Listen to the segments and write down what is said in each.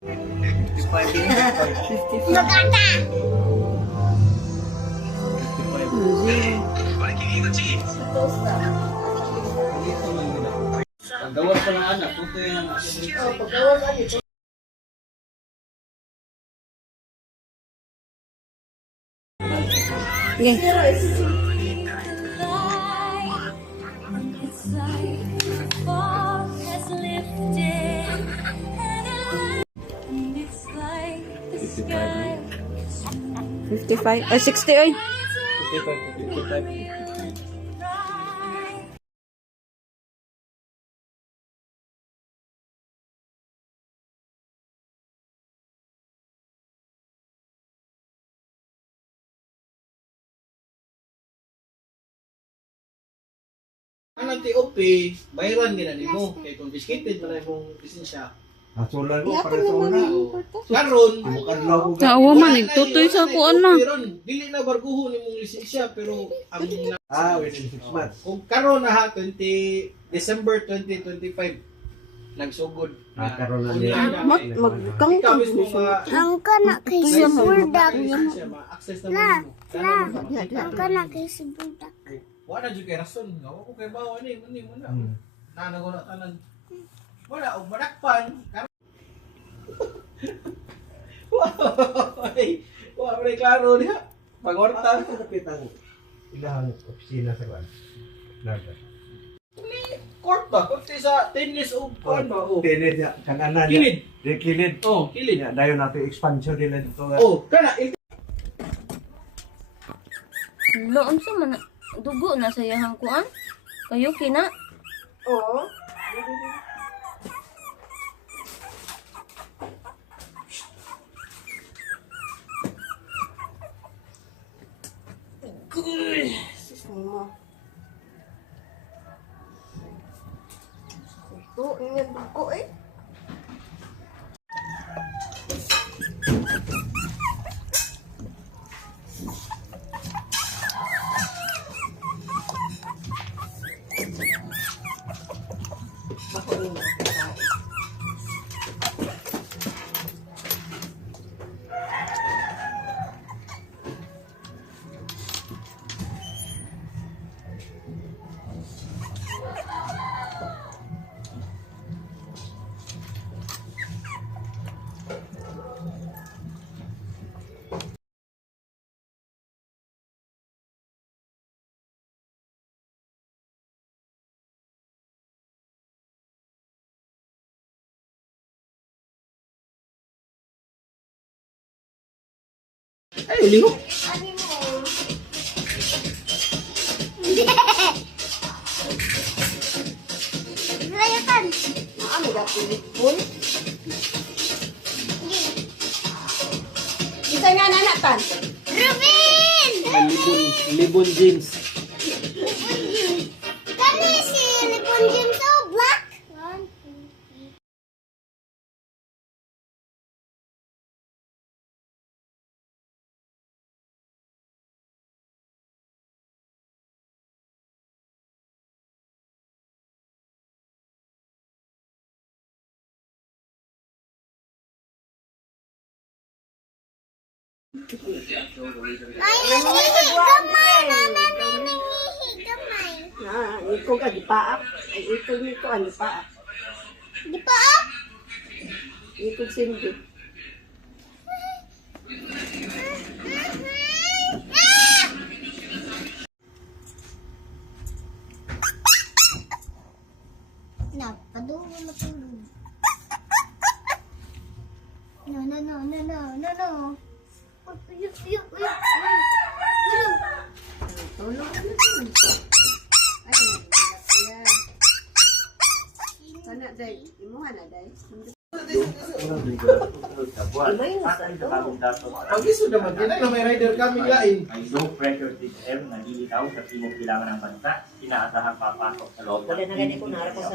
55 din. 55. Maganda! 55. Paggawa pa ng anak, kung ito yung Okay. $55 ay $60 ay. 55. Ang TOP, bayaran gina nimo kay confiscated man imong lisensya. Asulan mo para sa una. Karon, Kadlaw ko Naawa man nagtutoy sa kuan na. Dili na barguho nimong lisensya pero ang within 6 months. kung karon na ha 20 December 2025 nagsugod Karon na Unya niya. Magkang ikaw mismo Ang kana kay si Buldak. ma-access na mo. Ang kana kay si Buldak. Wala jud kay rason nga ko kay bawa ni mo na. Nanago na tanan. Wala og madakpan. Wala rin klaro niya. Pagorta. Kapit ang ilang opisina sa kwan. Narda. Court ba? Kung sa 10 years old pa ba? Oh. Tinid ya kanana Kilid. niya. Di kilid. Oh, kilid. Ya dayon nato expansion nila dito. Oh, kana Loon sa man dugo na sa iyang kuan. Kayo kina. Oo. Sus mo. Ito, ingat dugo eh. Ako rin makakain. ay liho. Ani mo. Layatan. Ano gapilit po? Isa nga nanatan. Ruben! Libon jeans. Kani si Lipon Jim so black. 1, 2, 3. May nangihi gamay na nangihi gamay. Ito ka di paak. Ay ito nito ang di paak. Di pa ah? Ito sindi. Napadungo matulog. No. Uyuk. Tulog ka na. Ay, yan. Sana day, imuha na day. Iba yung Pag iso naman kita na may rider kami lain. May low pressure system na lilitaw sa timog bilangan ng bansa, inaasahang papasok sa loob. Wala na ganito kung harap ko sa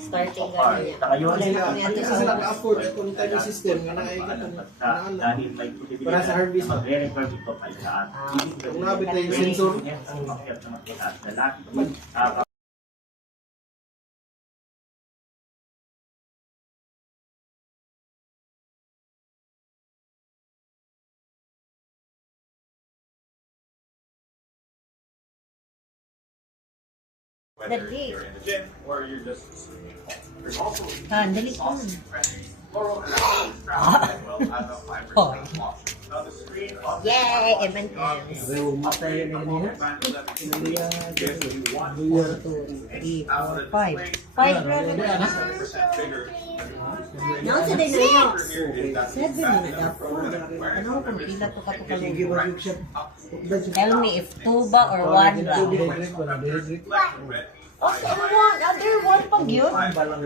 starting So far, ganyan. sa ngayon, Wala na Sila, kung hindi yato sila sa naka-afford itong timing system nga dahil may Para posibilidad sa harvest. na magre-refer ito ay saan. Kung nabit na yung sensor. Ang umakyat na mas mataas na lahat. whether Dali. you're in the gym or you're just sleeping at home. There's also Dali ko. floral as well as a fiber option. Now the screen on the Yay! M&M's. Pero matay na nila. Kaya, gives you one Buya to. 3, 4, 5. 5 brother. 100% bigger. Now sa din na yun. Here is that 7 na dapat. Ano kung pila to ka to ka Sige, lugar? wag siya. Tell me if 2 ba or 1 ba? Dehydrate ko na, dehydrate. Okay, 1. Other 1 pag yun. Balang.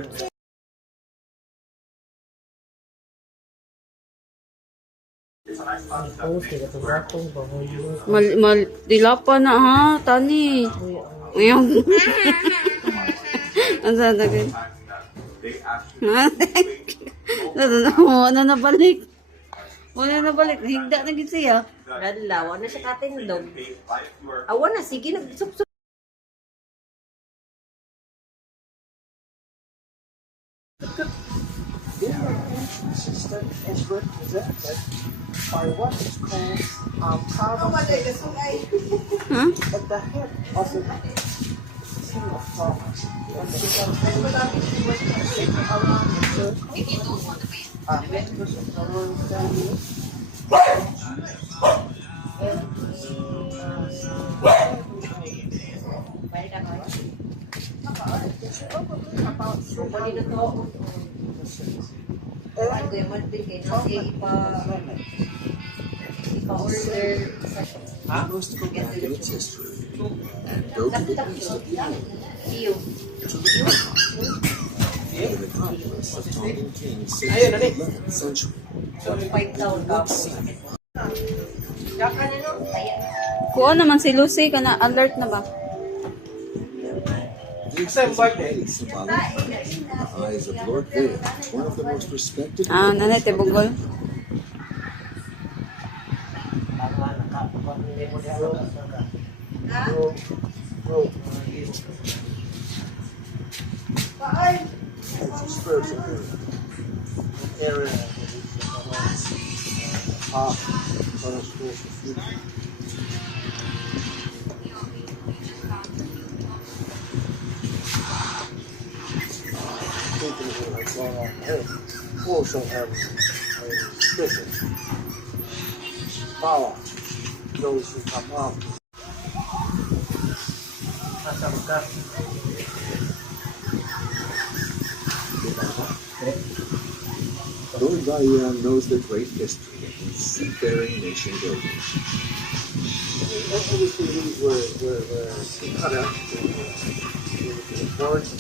Dilapa na ha, tani. Uyong. Ang sadagay. Wala na balik. Wala na balik. Higda na gid siya. Radla, wala siya katindog. Awa na, sige, nagsup-sup. System is represented by what is called carbon at the head of the team of farmers. And the around the circle members of the royal family. About Pwede na to. Ano yung monthly kayo? Kasi ipa-order sa Must go back in its history and go to the east of the island, iyo. the metropolis of Tongan kings since the 11th century. 5 taon ka po. Daka na no? Ayan. Kuha naman si Lucy, kana alert na ba? This is a place symbolic in the eyes of Lord Vale, one of the most respected Nanay, tibugol. spiritual area. area for the spiritual future. People who have gone on earth also have a special power. Those who come after. Lord Bayan knows the great history of his seafaring nation building. Obviously, these were cut out the forest.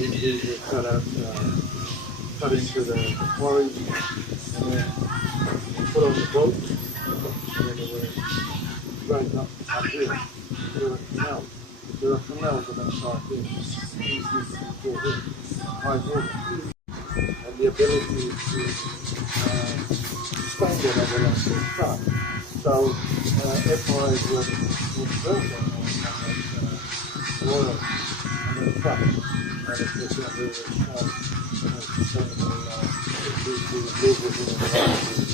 These were cut out, cut into the quarries, and then put on the boat, and then they were dragged up here. There were canals. There are canals that are start here. These go here, high water. And the ability to expand it over a certain time. So, FRAs were built on oil and then truck. And it was not really sustainable to live within the environment.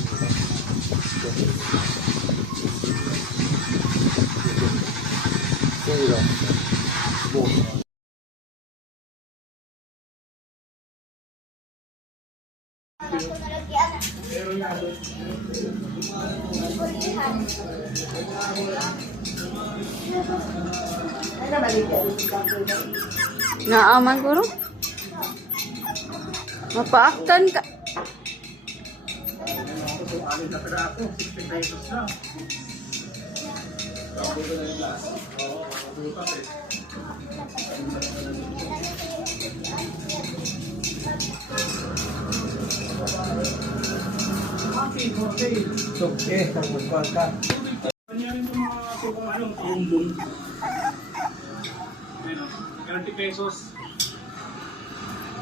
Naaman guro? Mapaaktan ka. Okay, tapos ka. Nangyari sa mga subong bumbong. Ayun, 30 pesos.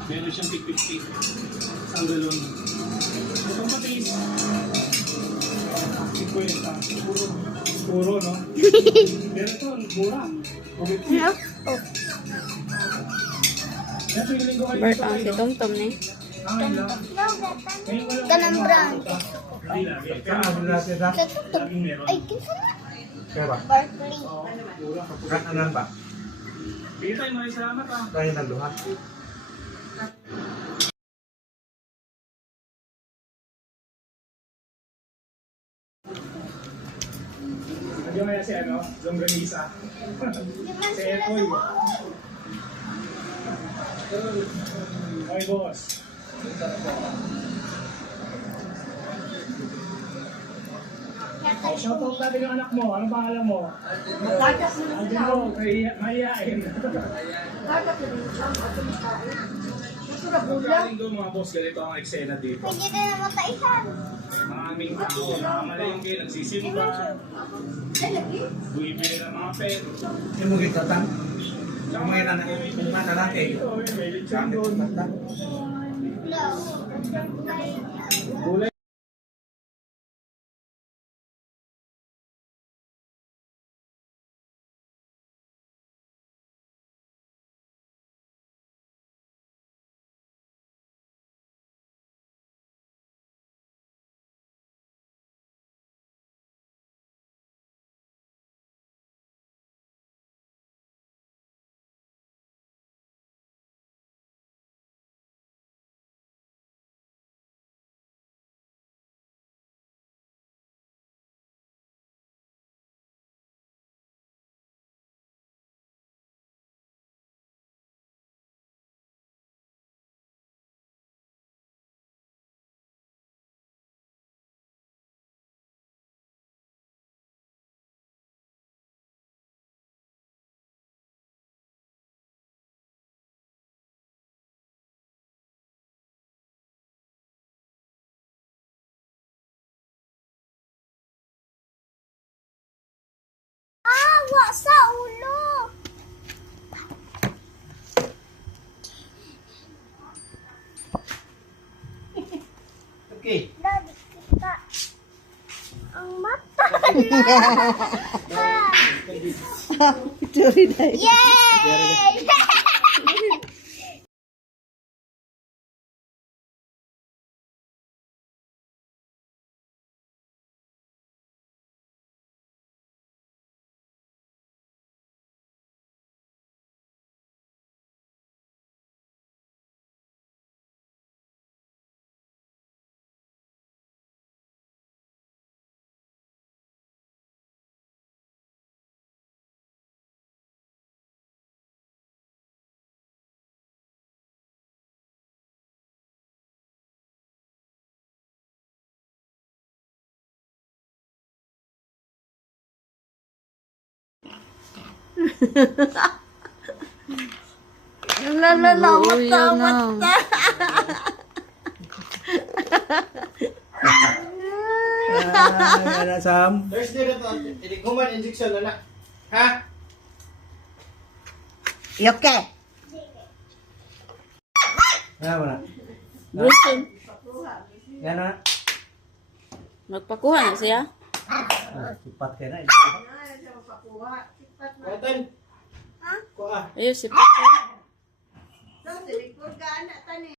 Meron siyang 50. Isang galon. Itong patis. 50. Puro, no? Pero ito, mura. Kaya feeling ko kayo Bert, si Tom ni. Kanang brand. Kaano natin ha? Sa tutok. Ay, kinsa na? Kaya ba? Barkley. Kakanan ba? Pitay, maraming salamat ah. Tayo na luha. Nandiyan kaya si ano, Longganisa. Si Ekoy. Oy, boss. Oh, shoutout natin yung anak mo. Anong pangalan mo? Angelo, mahihain. Galing doon mga boss, ganito ang eksena dito. Pwede na naman taisan. Maraming tao, nakamalengke, nagsisimba. Buibili ng mga pet. Yung mga itatang. Yung mga inanak. Yung mga lalaki. May lechon doon. Gulay. Awa sa ulo. Okay. Daddy, kita. Ang mata na. Sorry, Day. Yay! Lalala, mata. Ada Sam. Thursday na to. Hindi ko man injection na na. Ha? Yoke. Ano ba na? Wilson, Yan na. magpakuha na siya. Sipat ka na. Kuwatan. Ha? Kuha. Ayun, si Papa.